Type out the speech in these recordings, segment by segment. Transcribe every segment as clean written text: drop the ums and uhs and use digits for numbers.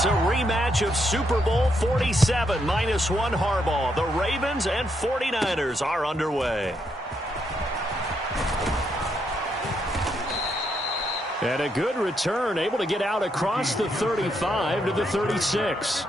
It's a rematch of Super Bowl 47 -1 Harbaugh. The Ravens and 49ers are underway. And a good return, able to get out across the 35 to the 36.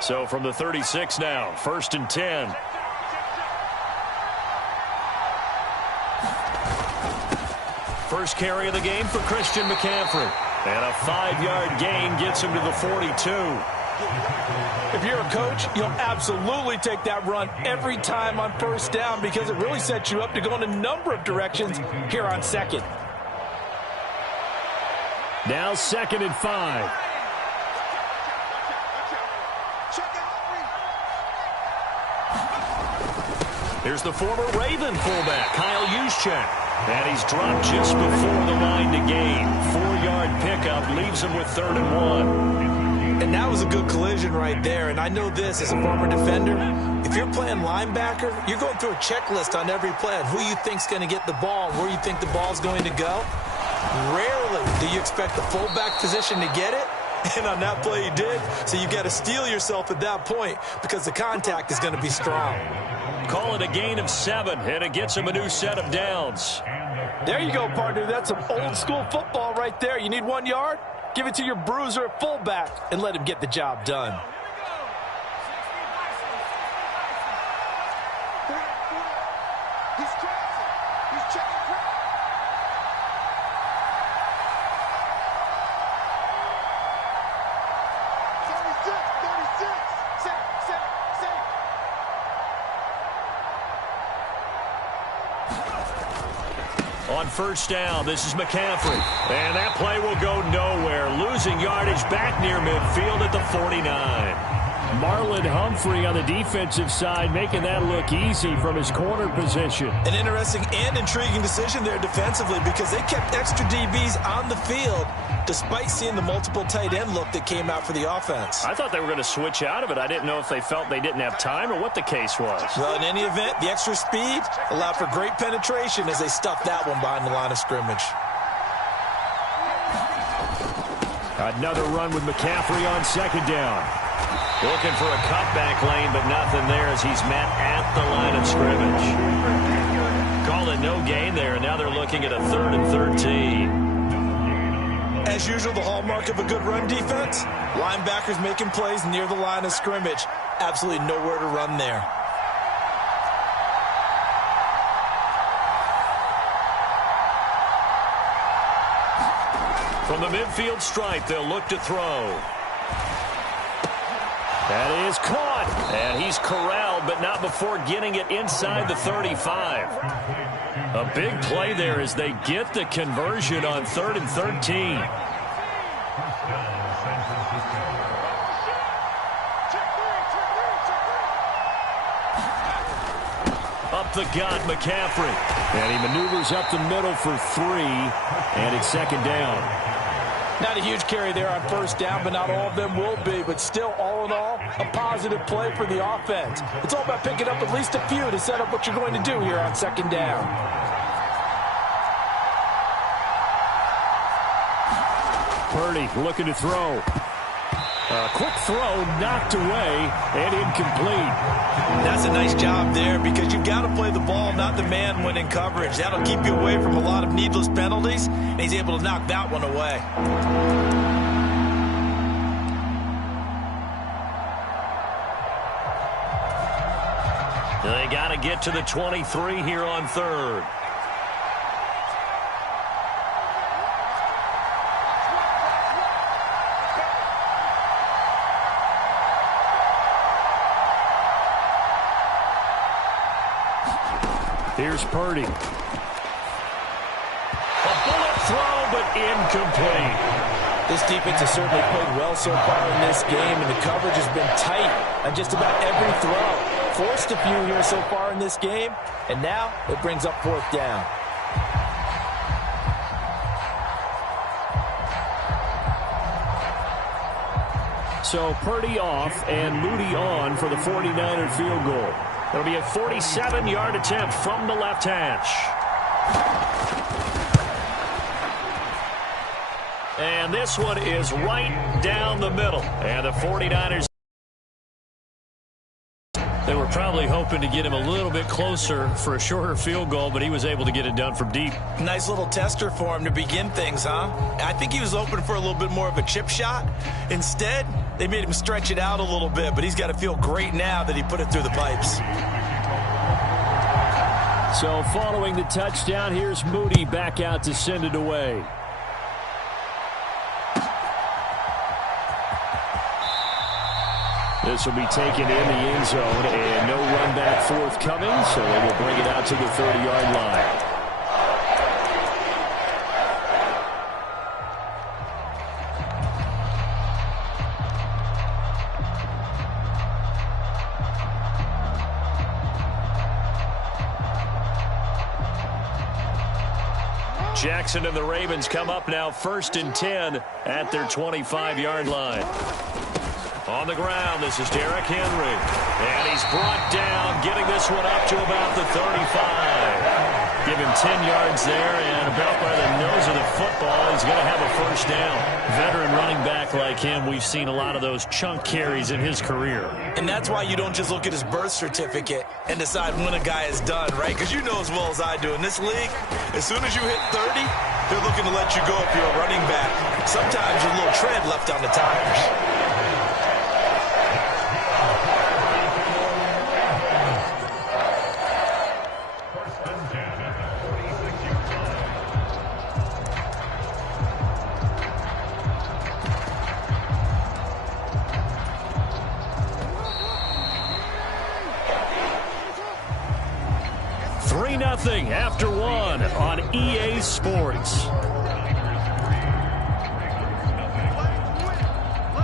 So from the 36 now, 1st and 10. First carry of the game for Christian McCaffrey. And a 5-yard gain gets him to the 42. If you're a coach, you'll absolutely take that run every time on 1st down because it really sets you up to go in a number of directions here on 2nd. Now 2nd and 5. Here's the former Raven fullback, Kyle Juszczyk. And he's dropped just before the line to gain. 4-yard pickup leaves him with 3rd and 1. And that was a good collision right there. And I know this as a former defender. If you're playing linebacker, you're going through a checklist on every play on who you think's going to get the ball and where you think the ball's going to go. Rarely do you expect the fullback position to get it. And on that play he did. So you got to steel yourself at that point because the contact is going to be strong. Call it a gain of 7, and it gets him a new set of downs. There you go, partner. That's some old-school football right there. You need 1 yard? Give it to your bruiser at fullback and let him get the job done. On 1st down, this is McCaffrey. And that play will go nowhere. Losing yardage back near midfield at the 49. Marlon Humphrey on the defensive side making that look easy from his corner position. An interesting and intriguing decision there defensively because they kept extra DBs on the field despite seeing the multiple tight end look that came out for the offense. I thought they were going to switch out of it. I didn't know if they felt they didn't have time or what the case was. Well, in any event, the extra speed allowed for great penetration as they stuffed that one behind the line of scrimmage. Another run with McCaffrey on 2nd down. Looking for a cutback lane, but nothing there as he's met at the line of scrimmage. Call it no gain there, and now they're looking at a 3rd and 13. As usual, the hallmark of a good run defense, linebackers making plays near the line of scrimmage. Absolutely nowhere to run there. From the midfield stripe, they'll look to throw. That is caught, and he's corralled, but not before getting it inside the 35. A big play there as they get the conversion on 3rd and 13. Up the gut, McCaffrey. And he maneuvers up the middle for 3, and it's 2nd down. Not a huge carry there on 1st down, but not all of them will be. But still, all in all, a positive play for the offense. It's all about picking up at least a few to set up what you're going to do here on 2nd down. Purdy looking to throw. A quick throw knocked away and incomplete. That's a nice job there because you've got to play the ball, not the man when in coverage. That'll keep you away from a lot of needless penalties, and he's able to knock that one away. They got to get to the 23 here on 3rd. Here's Purdy. A bullet throw, but incomplete. This defense has certainly played well so far in this game, and the coverage has been tight on just about every throw. Forced a few here so far in this game, and now it brings up 4th down. So Purdy off and Moody on for the 49er field goal. It'll be a 47-yard attempt from the left hash. And this one is right down the middle. And the 49ers, they were probably hoping to get him a little bit closer for a shorter field goal, but he was able to get it done from deep. Nice little tester for him to begin things, huh? I think he was hoping for a little bit more of a chip shot. Instead, they made him stretch it out a little bit, but he's got to feel great now that he put it through the pipes. So following the touchdown, here's Moody back out to send it away. This will be taken in the end zone, and no run back forthcoming, so they will bring it out to the 30-yard line. Jackson and the Ravens come up now 1st and 10 at their 25-yard line. On the ground, this is Derrick Henry. And he's brought down, getting this one up to about the 35. Give him 10 yards there, and about by the nose of the football, he's going to have a 1st down. Veteran running back like him, we've seen a lot of those chunk carries in his career. And that's why you don't just look at his birth certificate and decide when a guy is done, right? Because you know as well as I do, in this league, as soon as you hit 30, they're looking to let you go if you're a running back. Sometimes there's a little tread left on the tires. After one on EA Sports.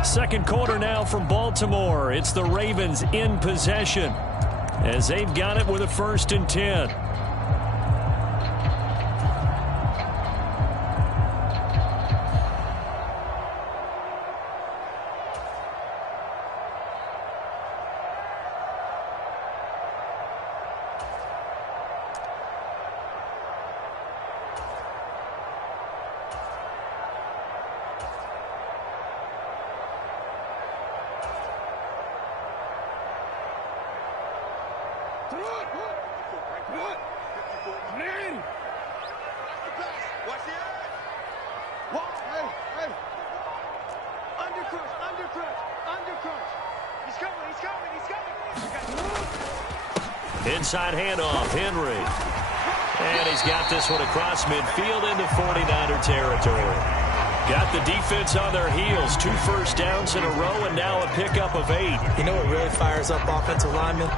Second quarter now from Baltimore. It's the Ravens in possession as they've got it with a 1st and 10. Inside handoff, Henry. And he's got this one across midfield into 49er territory. Got the defense on their heels. 2 1st downs in a row, and now a pickup of 8. You know what really fires up offensive linemen?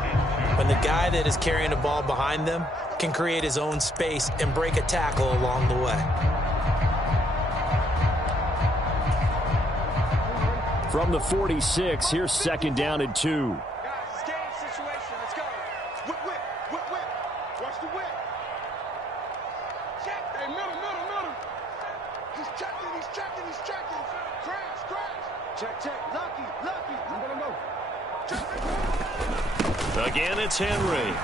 When the guy that is carrying the ball behind them can create his own space and break a tackle along the way. From the 46, here's 2nd down and 2. Again, it's Henry.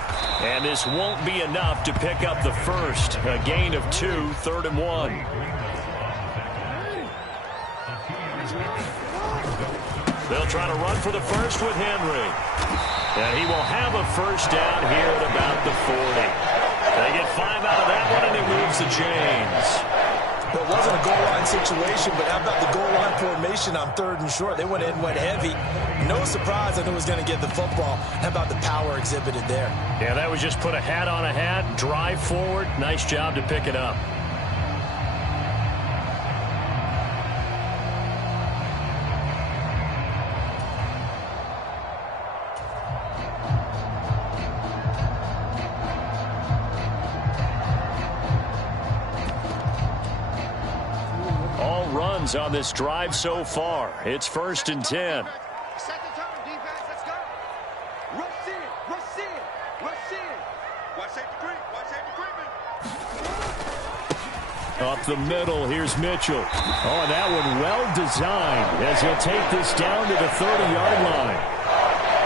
And this won't be enough to pick up the 1st. A gain of 2, 3rd and 1. They'll try to run for the 1st with Henry. And he will have a 1st down here at about the 40. They get 5 out of that one, and it moves to James. Well, it wasn't a goal line situation, but how about the goal line formation on 3rd and short? They went in, went heavy. No surprise that it was going to get the football. How about the power exhibited there? Yeah, that was just put a hat on a hat, drive forward. Nice job to pick it up. wins on this drive so far. It's 1st and 10. Set the tone, defense. Let's go. Rush in. Rush in. Rush in. Watch safety creep. Watch safety creeping. Up the middle, here's Mitchell. Oh, and that one well designed as he'll take this down to the 30-yard line.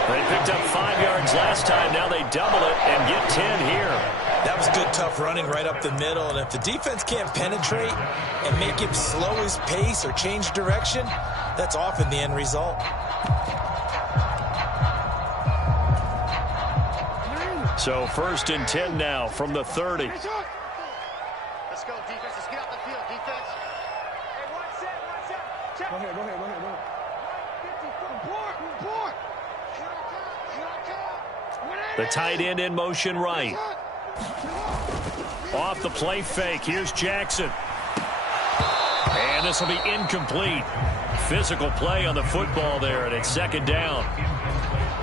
They picked up 5 yards last time. Now they double it and get 10 here. That was good, tough running right up the middle. And if the defense can't penetrate and make him slow his pace or change direction, that's often the end result. So 1st and 10 now from the 30. Let's go, defense. Let's get out the field, defense. Hey, one set. Check. Go ahead. The tight end in motion right. Off the play fake. Here's Jackson. And this will be incomplete. Physical play on the football there, and it's 2nd down.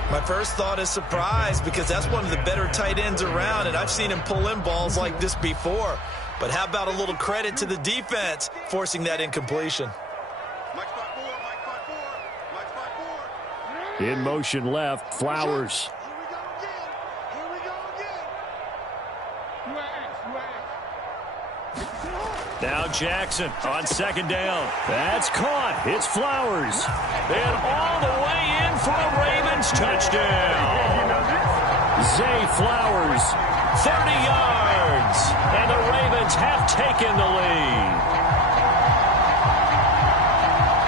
My first thought is surprise because that's one of the better tight ends around, and I've seen him pull in balls like this before. But how about a little credit to the defense forcing that incompletion? In motion left, Flowers. Now Jackson on 2nd down. That's caught. It's Flowers. And all the way in for a Ravens touchdown. Zay Flowers, 30 yards. And the Ravens have taken the lead.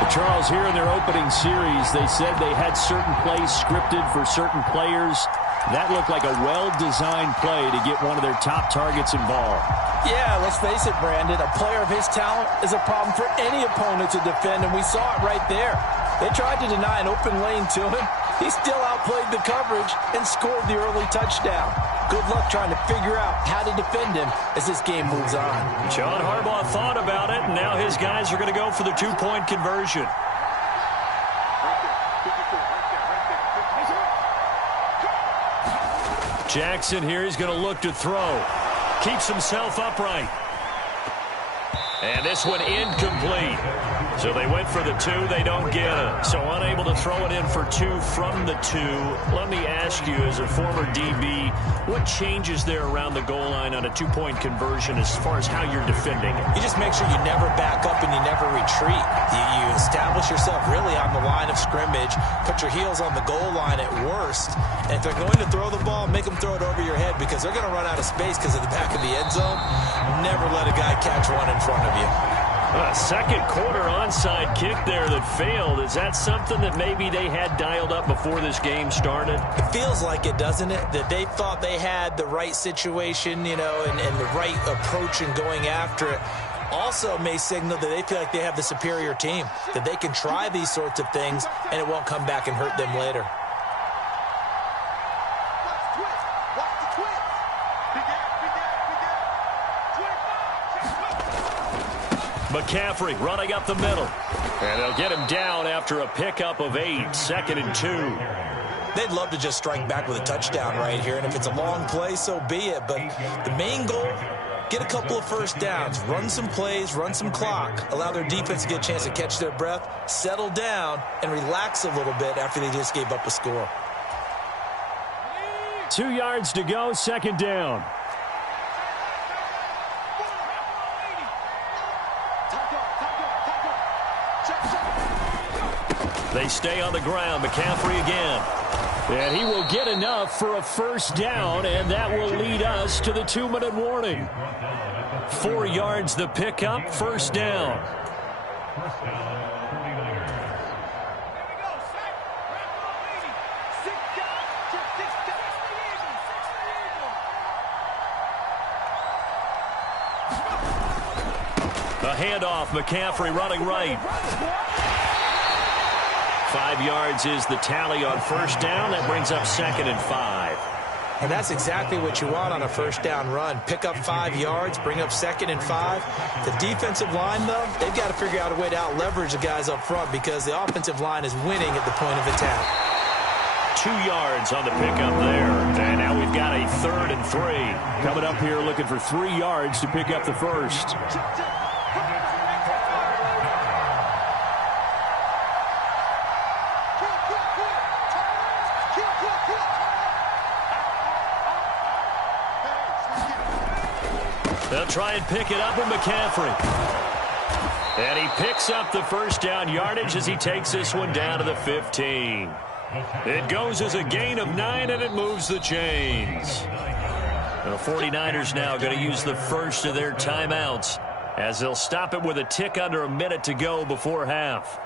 Charles, here in their opening series, they said they had certain plays scripted for certain players. That looked like a well-designed play to get one of their top targets involved. Yeah, let's face it, Brandon. A player of his talent is a problem for any opponent to defend, and we saw it right there. They tried to deny an open lane to him. He still outplayed the coverage and scored the early touchdown. Good luck trying to figure out how to defend him as this game moves on. John Harbaugh thought about it, and now his guys are going to go for the 2-point conversion. Jackson here, he's going to look to throw. Keeps himself upright. And this one incomplete. So they went for the 2, they don't get it. So unable to throw it in for 2 from the 2. Let me ask you, as a former DB, what changes there around the goal line on a 2-point conversion as far as how you're defending it? You just make sure you never back up and you never retreat. You establish yourself really on the line of scrimmage, put your heels on the goal line at worst, and if they're going to throw the ball, make them throw it over your head because they're going to run out of space because of the back of the end zone. Never let a guy catch one in front of you. Second quarter onside kick there that failed. Is that something that maybe they had dialed up before this game started? It feels like it, doesn't it? That they thought they had the right situation, you know, and the right approach in going after it. Also may signal that they feel like they have the superior team, that they can try these sorts of things and it won't come back and hurt them later. McCaffrey running up the middle. And they'll get him down after a pickup of 8, 2nd and 2. They'd love to just strike back with a touchdown right here, and if it's a long play, so be it. But the main goal, get a couple of first downs, run some plays, run some clock, allow their defense to get a chance to catch their breath, settle down, and relax a little bit after they just gave up a score. 2 yards to go, 2nd down. They stay on the ground. McCaffrey again. And he will get enough for a first down, and that will lead us to the 2-minute warning. 4 yards the pickup, first down. A handoff, McCaffrey running right. 5 yards is the tally on first down. That brings up 2nd and 5. And that's exactly what you want on a first down run. Pick up 5 yards, bring up 2nd and 5. The defensive line, though, they've got to figure out a way to out-leverage the guys up front because the offensive line is winning at the point of attack. 2 yards on the pickup there. And now we've got a 3rd and 3. Coming up here looking for 3 yards to pick up the first. They'll try and pick it up with McCaffrey. And he picks up the first down yardage as he takes this one down to the 15. It goes as a gain of 9, and it moves the chains. The 49ers now going to use the first of their timeouts as they'll stop it with a tick under a minute to go before half.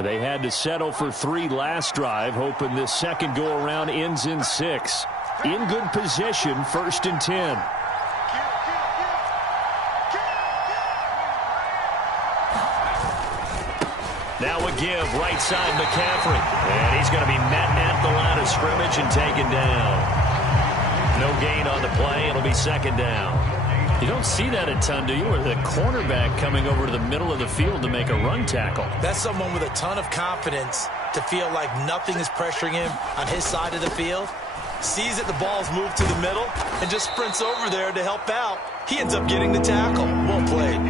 They had to settle for 3 last drive, hoping this second go-around ends in 6. In good position, 1st and 10. Now a give, right side McCaffrey. And he's going to be met at the line of scrimmage and taken down. No gain on the play. It'll be 2nd down. You don't see that a ton, do you? Or the cornerback coming over to the middle of the field to make a run tackle. That's someone with a ton of confidence to feel like nothing is pressuring him on his side of the field. Sees that the ball's moved to the middle and just sprints over there to help out. He ends up getting the tackle. Well played.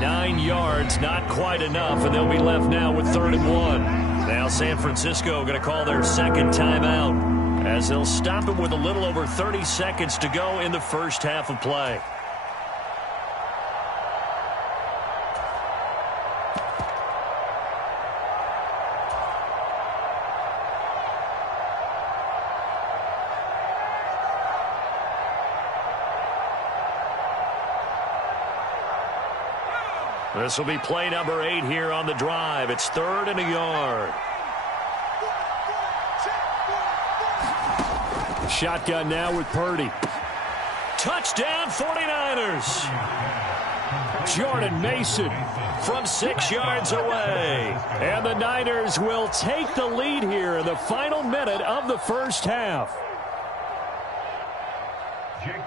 9 yards, not quite enough, and they'll be left now with 3rd and 1. Now San Francisco going to call their 2nd timeout as they'll stop it with a little over 30 seconds to go in the first half of play. This will be play number 8 here on the drive. It's 3rd and a yard. Shotgun now with Purdy. Touchdown 49ers. Jordan Mason from 6 yards away. And the Niners will take the lead here in the final minute of the first half.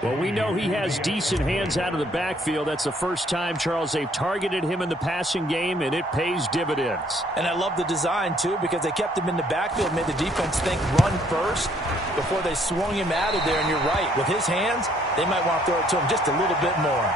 Well, we know he has decent hands out of the backfield. That's the first time, Charles, they've targeted him in the passing game, and it pays dividends. And I love the design, too, because they kept him in the backfield, made the defense think run first before they swung him out of there. And you're right, with his hands, they might want to throw it to him just a little bit more.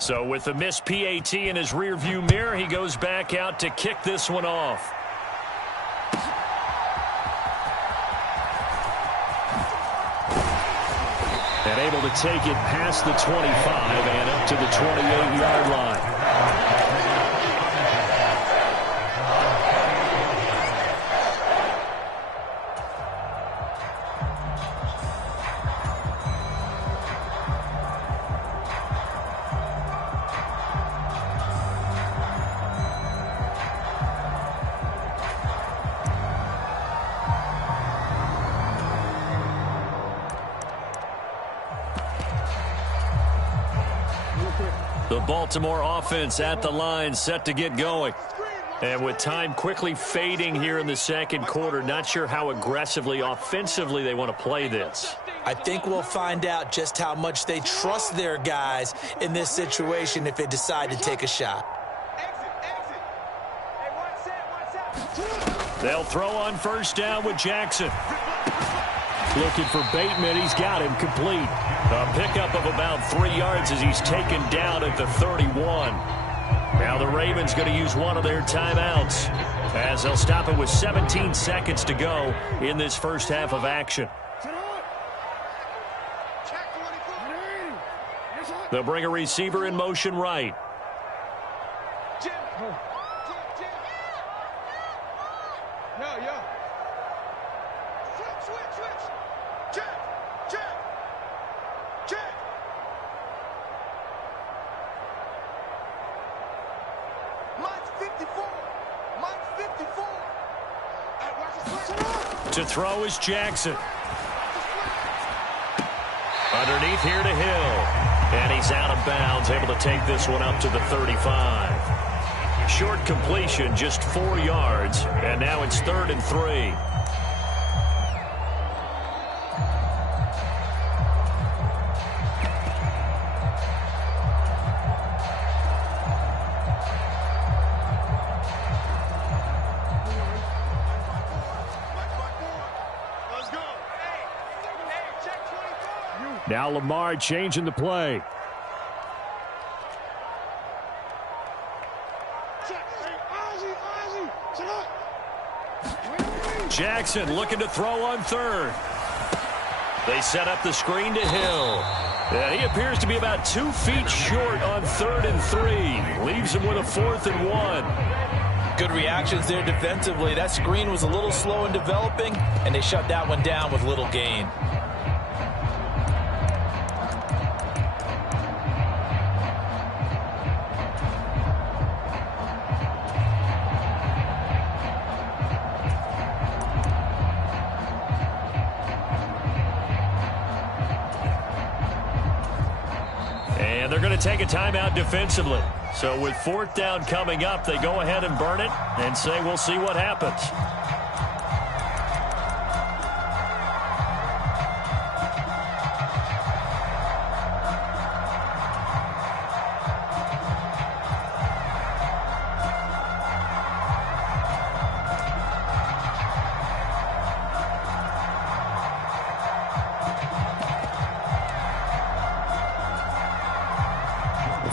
So with the missed PAT in his rearview mirror, he goes back out to kick this one off. And able to take it past the 25 and up to the 28-yard line. The Baltimore offense at the line, set to get going. And with time quickly fading here in the second quarter, not sure how aggressively, offensively they want to play this. I think we'll find out just how much they trust their guys in this situation if they decide to take a shot. They'll throw on first down with Jackson. Looking for Bateman. He's got him complete. A pickup of about 3 yards as he's taken down at the 31. Now the Ravens going to use one of their timeouts as they'll stop it with 17 seconds to go in this first half of action. They'll bring a receiver in motion right. To throw is Jackson. Underneath here to Hill. And he's out of bounds, able to take this one up to the 35. Short completion, just 4 yards, and now it's 3rd and 3. Now Lamar changing the play. Jackson looking to throw on 3rd. They set up the screen to Hill. And he appears to be about 2 feet short on 3rd and 3. Leaves him with a 4th and 1. Good reactions there defensively. That screen was a little slow in developing, and they shut that one down with little gain. And they're going to take a timeout defensively. So with 4th down coming up, they go ahead and burn it and say we'll see what happens.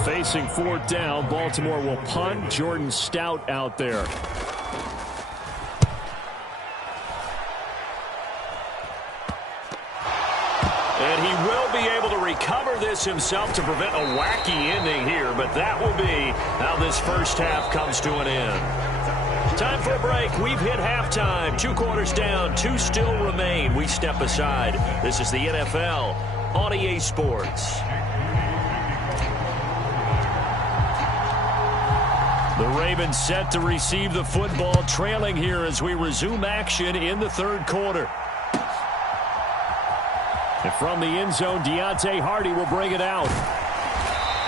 Facing 4th down, Baltimore will punt. Jordan Stout out there. And he will be able to recover this himself to prevent a wacky ending here, but that will be how this first half comes to an end. Time for a break. We've hit halftime. 2 quarters down, 2 still remain. We step aside. This is the NFL on EA Sports. The Ravens set to receive the football, trailing here as we resume action in the 3rd quarter. And from the end zone, Deontay Hardy will bring it out.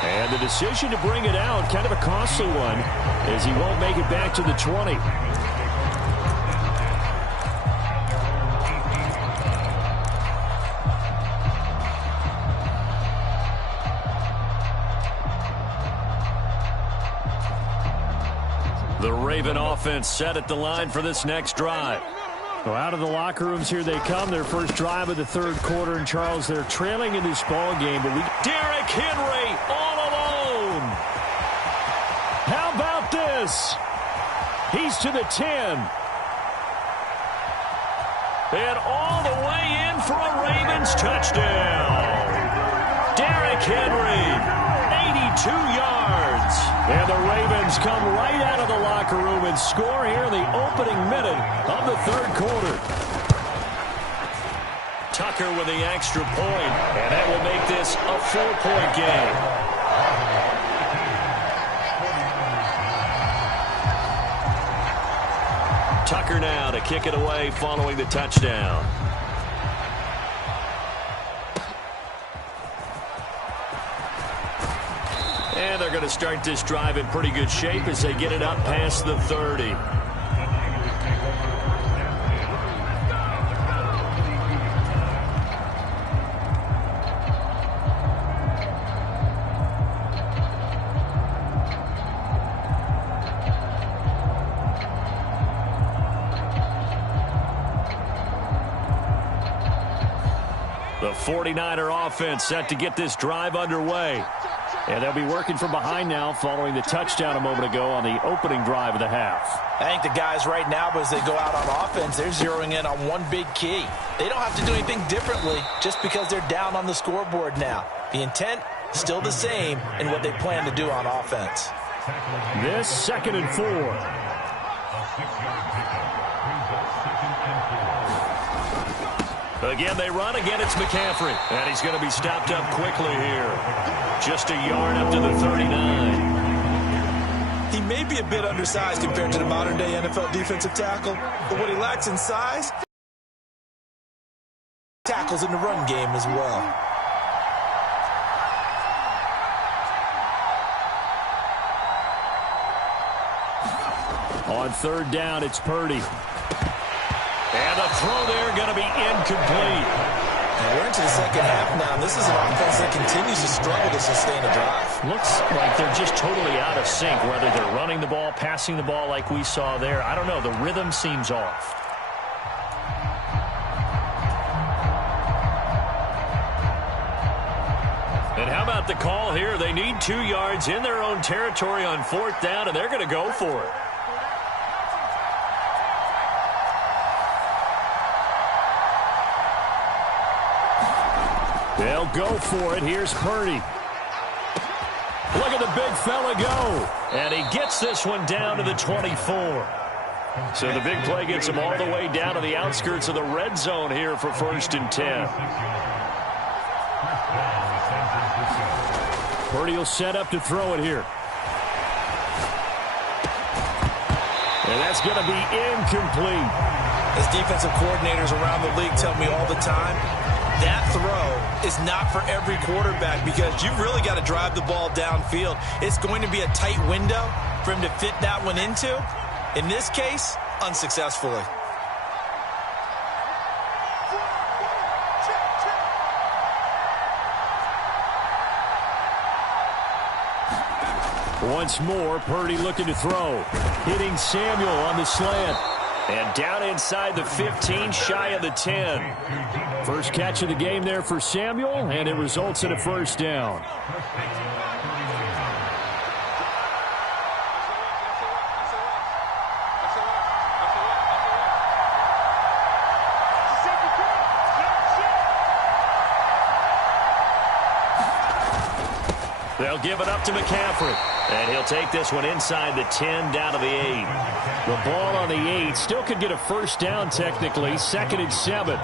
And the decision to bring it out, kind of a costly one, as he won't make it back to the 20. The Raven offense set at the line for this next drive. So out of the locker rooms here they come. Their first drive of the 3rd quarter. And Charles, they're trailing in this ball game. But Derrick Henry all alone. How about this? He's to the 10. And all the way in for a Ravens touchdown. Derrick Henry, 82 yards. And the Ravens come right out of the locker room and score here in the opening minute of the 3rd quarter. Tucker with the extra point, and that will make this a 4-point game. Tucker now to kick it away following the touchdown. And they're going to start this drive in pretty good shape as they get it up past the 30. The 49er offense set to get this drive underway. And they'll be working from behind now following the touchdown a moment ago on the opening drive of the half. I think the guys right now, as they go out on offense, they're zeroing in on one big key. They don't have to do anything differently just because they're down on the scoreboard now. The intent, still the same in what they plan to do on offense. This 2nd and 4. Again, they run. Again, it's McCaffrey. And he's going to be stopped up quickly here. Just a yard up to the 39. He may be a bit undersized compared to the modern-day NFL defensive tackle, but what he lacks in size, tackles in the run game as well. On third down, it's Purdy. And the throw there going to be incomplete. And we're into the second half now. This is an offense that continues to struggle to sustain a drive. Looks like they're just totally out of sync, whether they're running the ball, passing the ball like we saw there. I don't know. The rhythm seems off. And how about the call here? They need 2 yards in their own territory on fourth down, and they're going to go for it. They'll go for it. Here's Purdy. Look at the big fella go. And he gets this one down to the 24. So the big play gets him all the way down to the outskirts of the red zone here for 1st and 10. Purdy will set up to throw it here. And that's going to be incomplete. As defensive coordinators around the league tell me all the time, that throw is not for every quarterback because you've really got to drive the ball downfield. It's going to be a tight window for him to fit that one into. In this case, unsuccessfully. Once more, Purdy looking to throw. Hitting Samuel on the slant. And down inside the 15, shy of the 10. First catch of the game there for Samuel, and it results in a first down. They'll give it up to McCaffrey. And he'll take this one inside the 10 down to the 8. The ball on the 8 still could get a first down technically. 2nd and 7.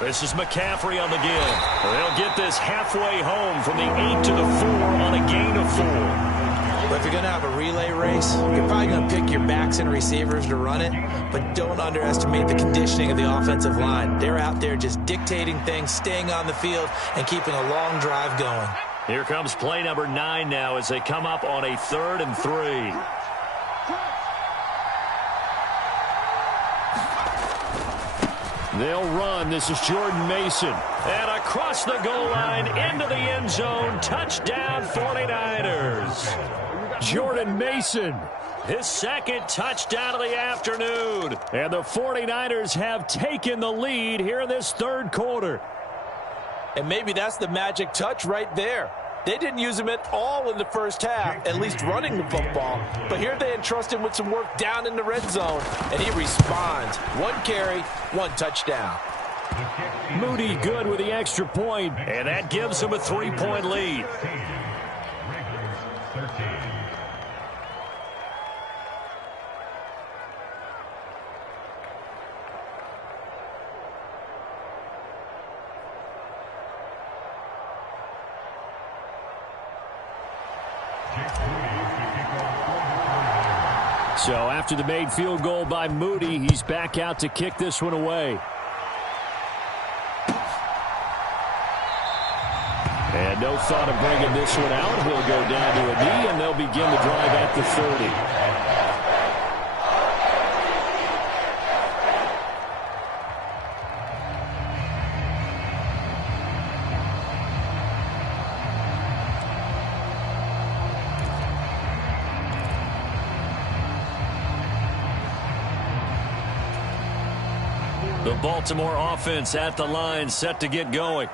This is McCaffrey on the give. They'll get this halfway home from the 8 to the 4 on a gain of 4. But if you're going to have a relay race, you're probably going to pick your backs and receivers to run it, but don't underestimate the conditioning of the offensive line. They're out there just dictating things, staying on the field, and keeping a long drive going. Here comes play number 9 now as they come up on a 3rd and 3. They'll run. This is Jordan Mason. And across the goal line into the end zone. Touchdown 49ers. Jordan Mason, his 2nd touchdown of the afternoon. And the 49ers have taken the lead here in this 3rd quarter. And maybe that's the magic touch right there. They didn't use him at all in the first half, at least running the football. But here they entrust him with some work down in the red zone, and he responds. 1 carry, 1 touchdown. Moody good with the extra point, and that gives him a 3-point lead. So after the made field goal by Moody, he's back out to kick this one away. And no thought of bringing this one out. He'll go down to a knee, and they'll begin the drive at the 30. The Baltimore offense at the line, set to get going.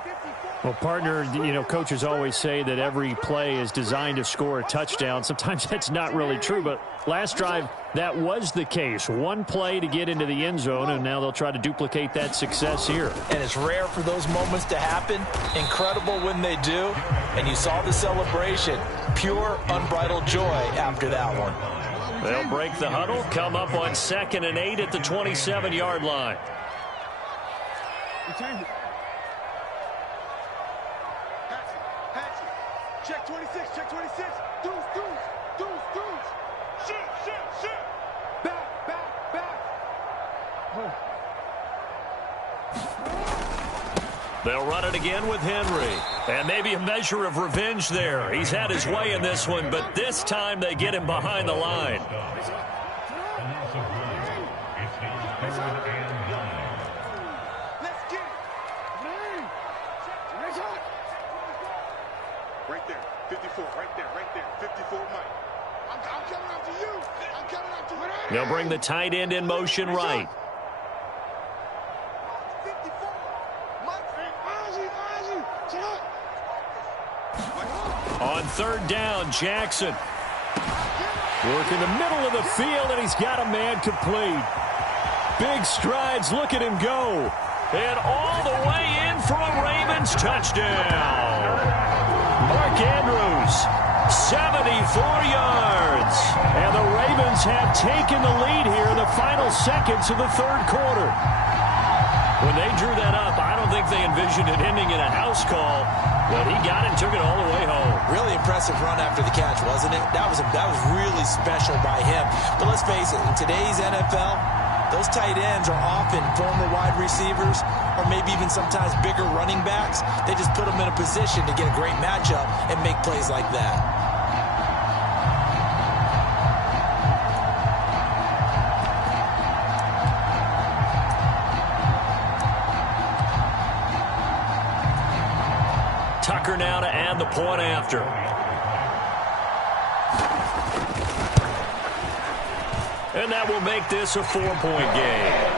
Well, partner, you know, coaches always say that every play is designed to score a touchdown. Sometimes that's not really true, but last drive, that was the case. 1 play to get into the end zone, and now they'll try to duplicate that success here. And it's rare for those moments to happen. Incredible when they do. And you saw the celebration. Pure, unbridled joy after that one. They'll break the huddle, come up on 2nd and 8 at the 27-yard line. Check 26, check 26. Deuce, deuce, deuce, deuce. Shoot, shoot, shoot. Back, back, back. Oh. They'll run it again with Henry. And maybe a measure of revenge there. He's had his way in this one, but this time they get him behind the line. Right there, 54, right there, 54, Mike. I'm coming after you. I'm coming after you. They'll bring the tight end in motion right. 54. Mike, Ozzy, On third down, Jackson. Working the middle of the field, and he's got a man complete. Big strides, look at him go. And all the way in for a Ravens touchdown. Mark Andrews, 74 yards. And the Ravens have taken the lead here in the final seconds of the third quarter. When they drew that up, I don't think they envisioned it ending in a house call, but he got it and took it all the way home. Really impressive run after the catch, wasn't it? That was really special by him. But let's face it, in today's NFL, those tight ends are often former wide receivers or maybe even sometimes bigger running backs. They just put them in a position to get a great matchup and make plays like that. Tucker now to add the point after. And that will make this a 4-point game.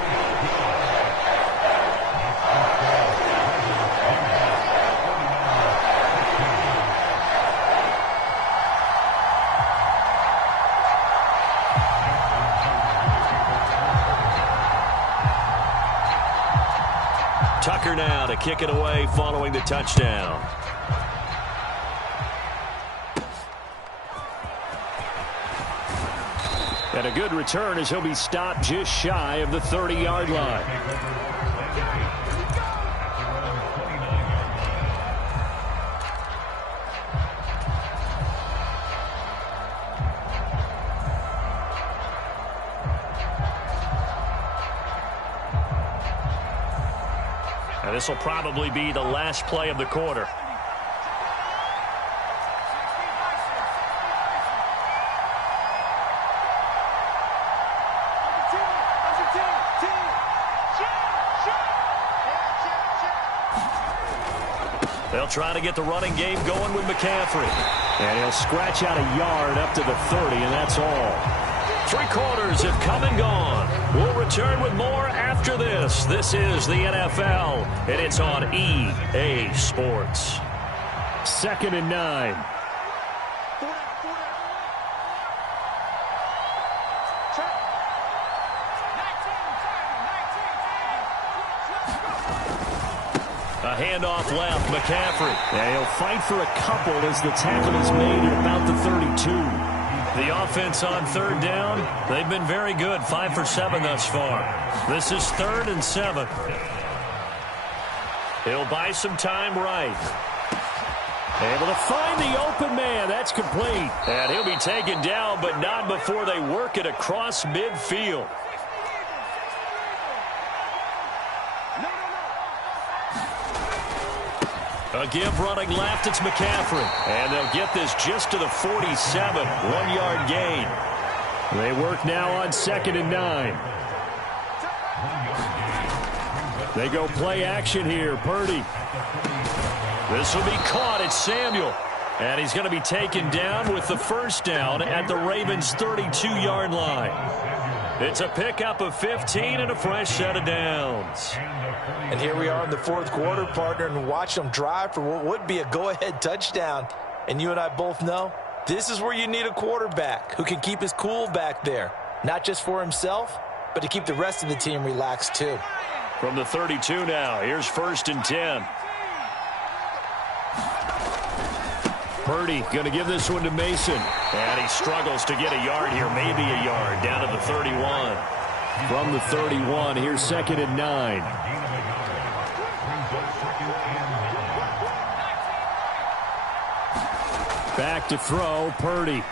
Tucker now to kick it away following the touchdown. And a good return as he'll be stopped just shy of the 30-yard line. And this will probably be the last play of the quarter. They'll try to get the running game going with McCaffrey. And he'll scratch out a yard up to the 30, and that's all. 3 quarters have come and gone. We'll return with more after this. This is the NFL, and it's on EA Sports. 2nd and 9. A handoff left, McCaffrey. And he'll fight for a couple as the tackle is made at about the 32. The offense on third down, they've been very good, 5 for 7 thus far. This is 3rd and 7. He'll buy some time right. Able to find the open man. That's complete. And he'll be taken down, but not before they work it across midfield. A give running left, it's McCaffrey. And they'll get this just to the 47, 1-yard gain. They work now on 2nd and 9. They go play action here, Purdy. This will be caught, it's Samuel. And he's going to be taken down with the first down at the Ravens' 32-yard line. It's a pickup of 15 and a fresh set of downs. And here we are in the 4th quarter, partner, and watch them drive for what would be a go-ahead touchdown. And you and I both know this is where you need a quarterback who can keep his cool back there. Not just for himself, but to keep the rest of the team relaxed too. From the 32 now, here's 1st and 10. Purdy going to give this one to Mason. And he struggles to get a yard here, maybe a yard, down to the 31. From the 31, here's 2nd and 9. Back to throw, Purdy.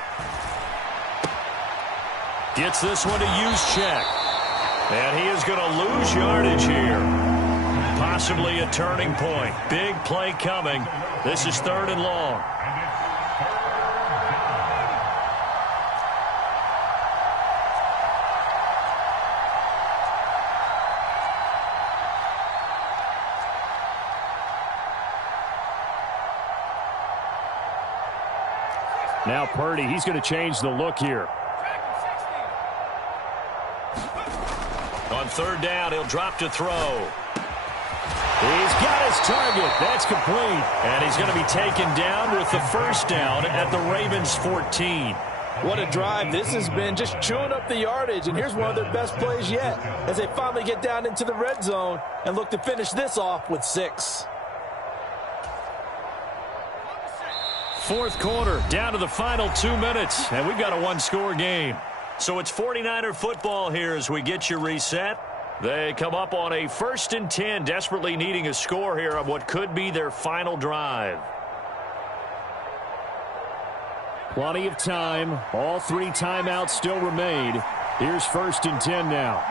Gets this one to Juszczyk. And he is going to lose yardage here. possibly a turning point. Big play coming. This is 3rd and long. Now Purdy, he's going to change the look here. On 3rd down, he'll drop to throw. He's got his target. That's complete. And he's going to be taken down with the 1st down at the Ravens' 14. What a drive this has been, just chewing up the yardage. And here's one of their best plays yet as they finally get down into the red zone and look to finish this off with 6. 4th quarter, down to the final 2 minutes, and we've got a 1-score game. So it's 49er football here as we get you reset. They come up on a 1st and 10, desperately needing a score here on what could be their final drive. Plenty of time. All 3 timeouts still remain. Here's 1st and 10 now.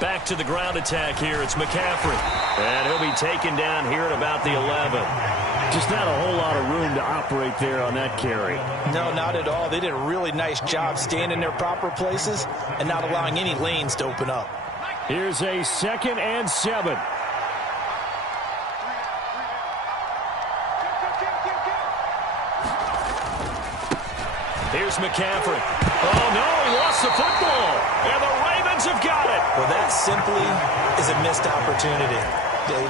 Back to the ground attack here. It's McCaffrey. And he'll be taken down here at about the 11. Just not a whole lot of room to operate there on that carry. No, not at all. They did a really nice job staying in their proper places and not allowing any lanes to open up. Here's a 2nd and 7. Here's McCaffrey. Oh, no, he lost the football. And the Ravens have got it. Well, that simply is a missed opportunity.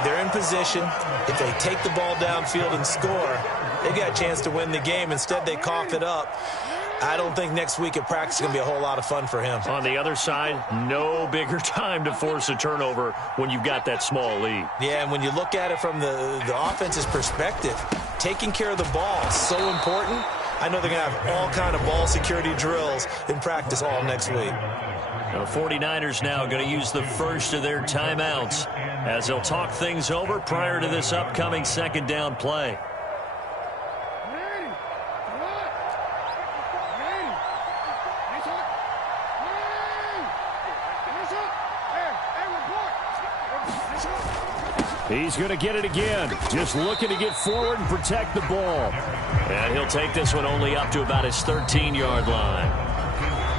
They're in position. If they take the ball downfield and score, they got a chance to win the game. Instead, they cough it up. I don't think next week at practice is going to be a whole lot of fun for him. On the other side, no bigger time to force a turnover when you've got that small lead. Yeah, and when you look at it from the offense's perspective, taking care of the ball is so important. I know they're going to have all kind of ball security drills in practice all next week. The 49ers now going to use the first of their timeouts as they'll talk things over prior to this upcoming 2nd down play. He's going to get it again. Just looking to get forward and protect the ball. And he'll take this one only up to about his 13-yard line.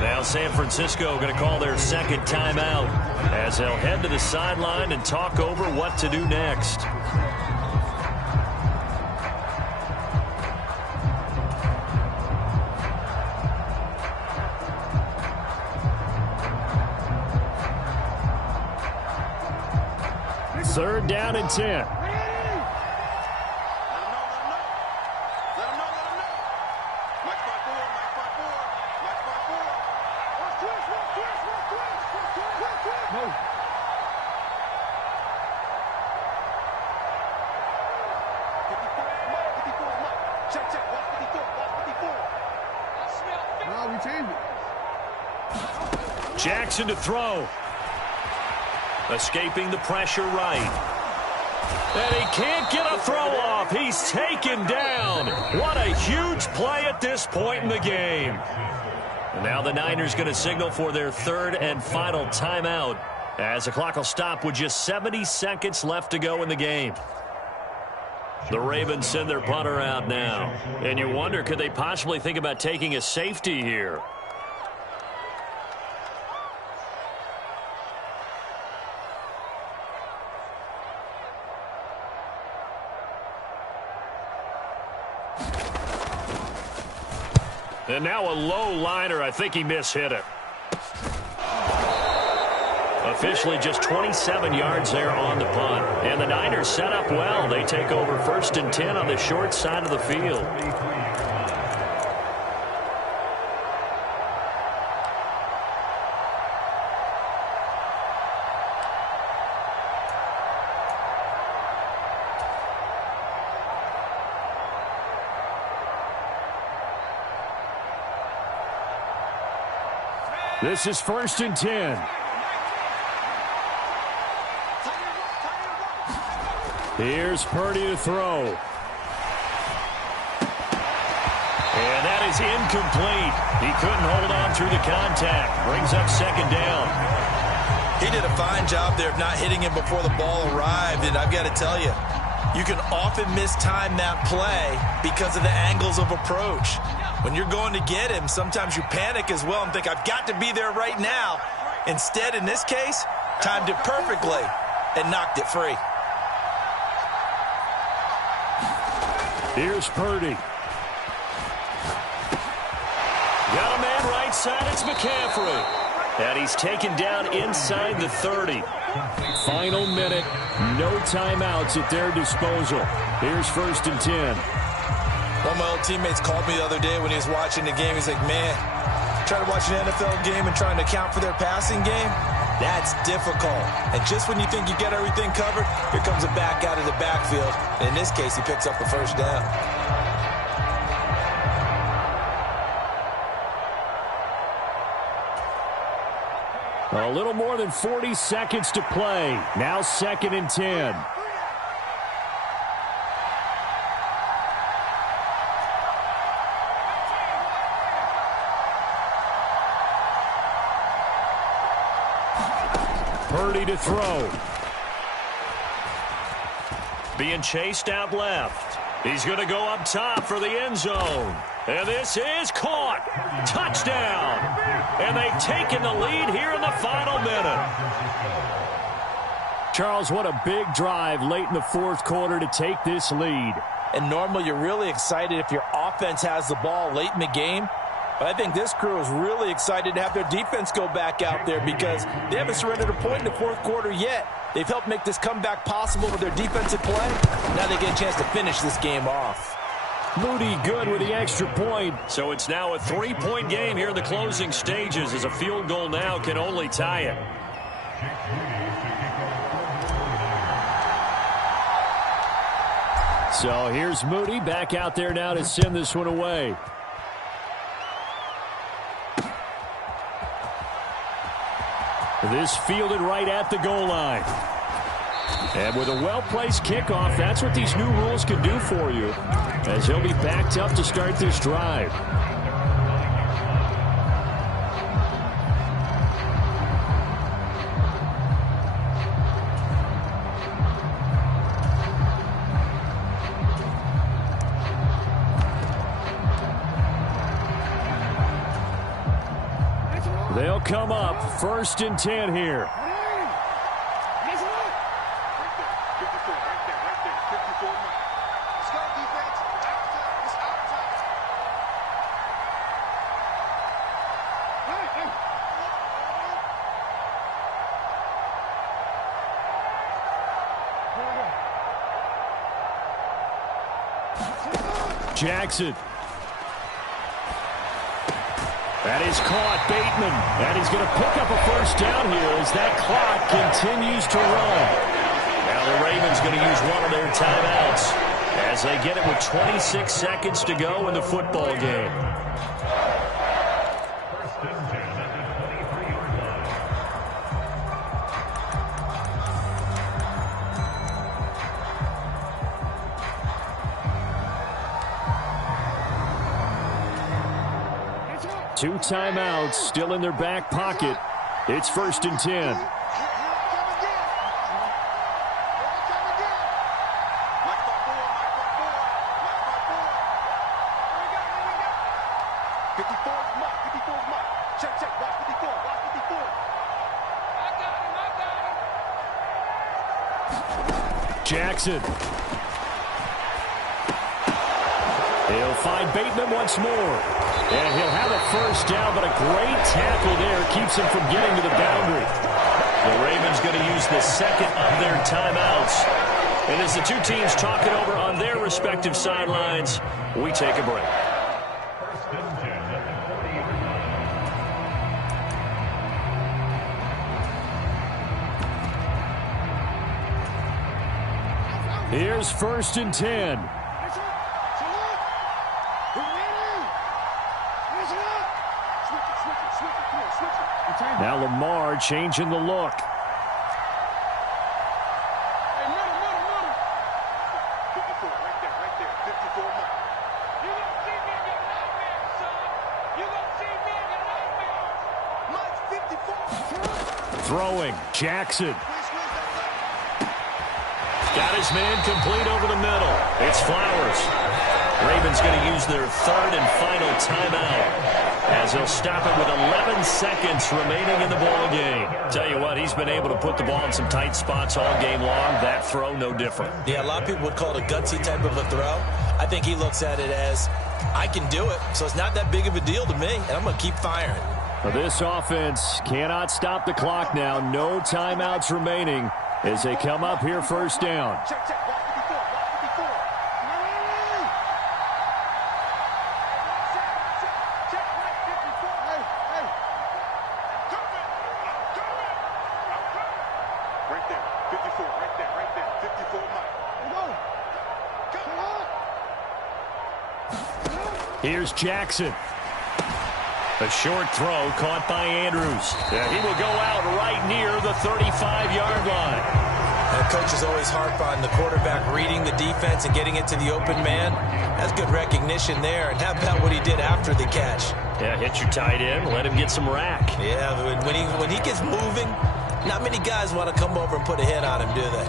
Now San Francisco going to call their 2nd timeout as they'll head to the sideline and talk over what to do next. Third down and 10. Let him know. Mike 5-4, Mike 5-4, Mike 5-4. Watch twist. Move. 54, Mike. Check. Watch 54. No, we changed it. Jackson to throw. Escaping the pressure right. And he can't get a throw off. He's taken down. What a huge play at this point in the game. And now the Niners going to signal for their 3rd and final timeout as the clock will stop with just 70 seconds left to go in the game. The Ravens send their punter out now. And you wonder, could they possibly think about taking a safety here? And now a low liner. I think he mishit it. Officially just 27 yards there on the punt. And the Niners set up well. They take over 1st and 10 on the short side of the field. This is 1st and 10. Here's Purdy to throw. And that is incomplete. He couldn't hold on through the contact. Brings up second down. He did a fine job there of not hitting him before the ball arrived, and I've got to tell you, you can often mistime that play because of the angles of approach. When you're going to get him, sometimes you panic as well and think, I've got to be there right now. Instead, in this case, timed it perfectly and knocked it free. Here's Purdy. Got a man right side. It's McCaffrey. And he's taken down inside the 30. Final minute. No timeouts at their disposal. Here's 1st and 10. One of my old teammates called me the other day when he was watching the game. He's like, man, trying to watch an NFL game and trying to account for their passing game, that's difficult. And just when you think you get everything covered, here comes a back out of the backfield. And in this case, he picks up the first down. A little more than 40 seconds to play. Now 2nd and 10. Purdy to throw. Being chased out left. He's going to go up top for the end zone. And this is caught. Touchdown. And they've taken the lead here in the final minute. Charles, what a big drive late in the 4th quarter to take this lead. And normally you're really excited if your offense has the ball late in the game. But I think this crew is really excited to have their defense go back out there because they haven't surrendered a point in the 4th quarter yet. They've helped make this comeback possible with their defensive play. Now they get a chance to finish this game off. Moody good with the extra point. So it's now a 3-point game here in the closing stages as a field goal now can only tie it. So here's Moody back out there now to send this one away. This fielded right at the goal line. And with a well-placed kickoff, that's what these new rules can do for you, as he'll be backed up to start this drive. They'll come up 1st and 10 here. Jackson. That is caught. Bateman. And he's going to pick up a first down here as that clock continues to run. Now the Ravens going to use one of their timeouts as they get it with 26 seconds to go in the football game. Two timeouts still in their back pocket. It's 1st and 10. Jackson. He'll find Bateman once more. And he'll have a first down, but a great tackle there keeps him from getting to the boundary. The Ravens going to use the second of their timeouts. And as the two teams talk it over on their respective sidelines, we take a break. Here's 1st and 10. Now Lamar changing the look. Throwing, Jackson. Got his man complete over the middle. It's Flowers. Ravens going to use their third and final timeout as they'll stop it with 11 seconds remaining in the ball game. Tell you what, he's been able to put the ball in some tight spots all game long. That throw, no different. Yeah, a lot of people would call it a gutsy type of a throw. I think he looks at it as, I can do it, so it's not that big of a deal to me, and I'm going to keep firing. This offense cannot stop the clock now. No timeouts remaining as they come up here first down. Check, check. Watch it before. Watch it before. Check right there before. Hey, hey. Coming. I'm coming. Right there. 54. Right there. Right there. 54 Mike. Come on. Here's Jackson. A short throw caught by Andrews. Yeah, he will go out right near the 35-yard line. Now, coaches always harp on the quarterback reading the defense and getting it to the open man. That's good recognition there. And how about what he did after the catch? Yeah, hit your tight end, let him get some rack. Yeah, when he gets moving, not many guys want to come over and put a hit on him, do they?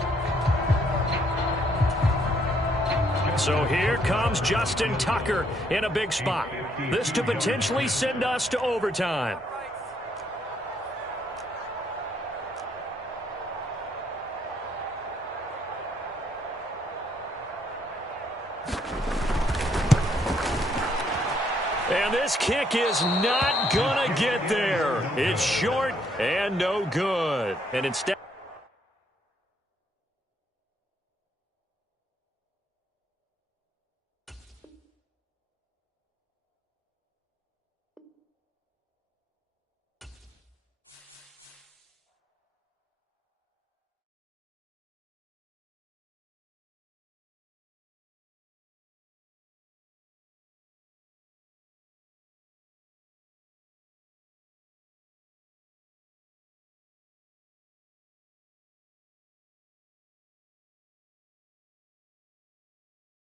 So here comes Justin Tucker in a big spot. This to potentially send us to overtime. And this kick is not gonna get there. It's short and no good. And instead